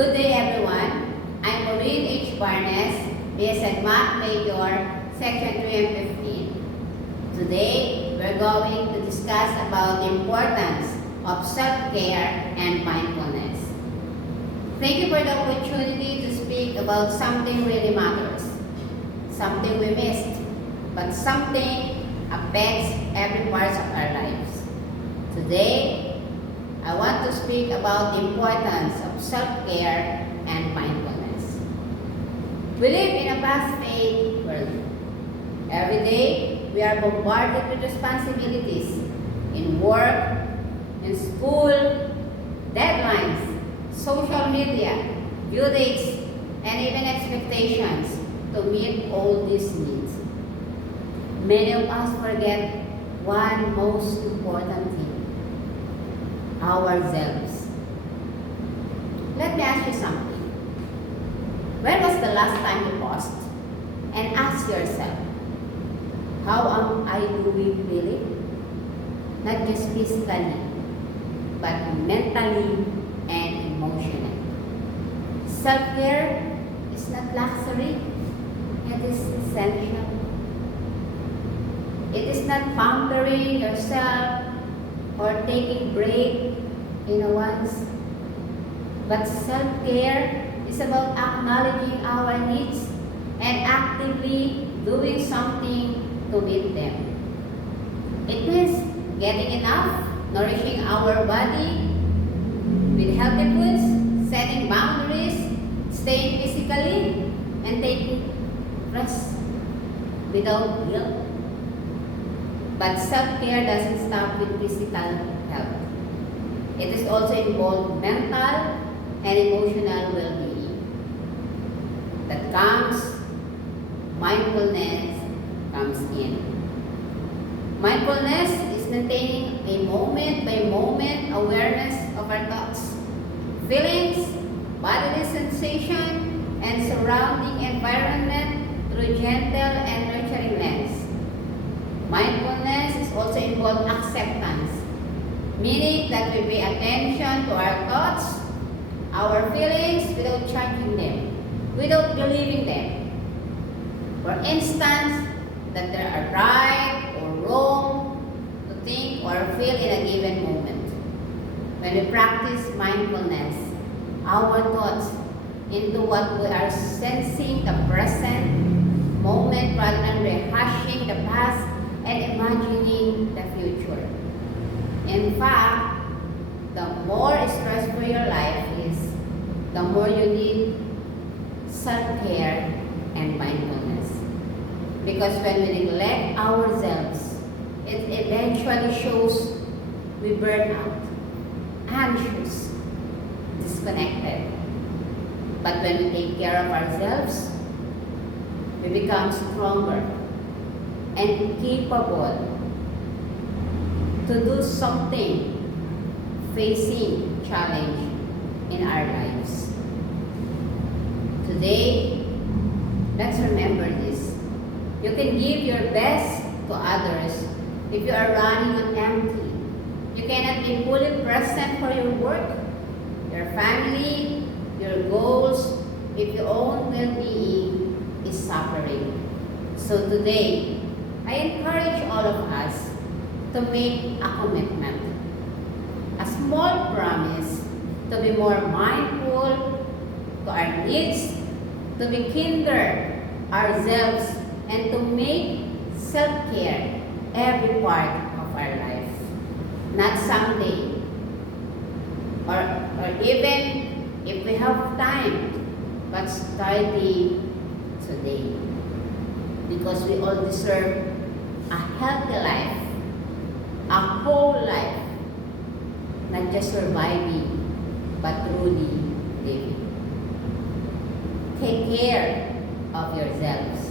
Good day, everyone. I'm Maureen H. Barnes, BSN Math Major, Section 315. Today, we're going to discuss about the importance of self-care and mindfulness. Thank you for the opportunity to speak about something really matters, something we missed, but something affects every part of our lives. Today, I want to speak about the importance of self-care and mindfulness. We live in a fast-paced world. Every day, we are bombarded with responsibilities in work, in school, deadlines, social media, due dates, and even expectations to meet all these needs. Many of us forget one most important thing: ourselves. Let me ask you something. When was the last time you paused and asked yourself, how am I doing really? Not just physically, but mentally and emotionally. Self-care is not luxury, it is essential. It is not pampering yourself or taking break in a once. But self-care is about acknowledging our needs and actively doing something to meet them. It means getting enough, nourishing our body with healthy foods, setting boundaries, staying physically, and taking rest without guilt. But self-care doesn't stop with physical health. It is also involved mental and emotional well-being. That mindfulness comes in. Mindfulness is maintaining a moment-by-moment awareness of our thoughts, feelings, bodily sensation, and surrounding environment through gentle and nurturing lens. Mindfulness is also involved acceptance, meaning that we pay attention to our thoughts, our feelings without judging them, without believing them. For instance, that there are right or wrong to think or feel in a given moment. When we practice mindfulness, our thoughts into what we are sensing the present moment rather than rehashing the past and imagining the future. In fact, the more stressful your life is, the more you need self-care and mindfulness. Because when we neglect ourselves, it eventually shows we burn out, anxious, disconnected. But when we take care of ourselves, we become stronger and capable to do something facing challenge in our lives. Today, let's remember this. You can give your best to others if you are running on empty. You cannot be fully present for your work, your family, your goals, if your own well-being is suffering. So today, I encourage all of us to make a commitment, a small promise to be more mindful to our needs, to be kinder ourselves, and to make self-care every part of our life. Not someday, or even if we have time, but starting today. Because we all deserve a healthy life, a whole life, not just surviving, but truly living. Take care of yourselves.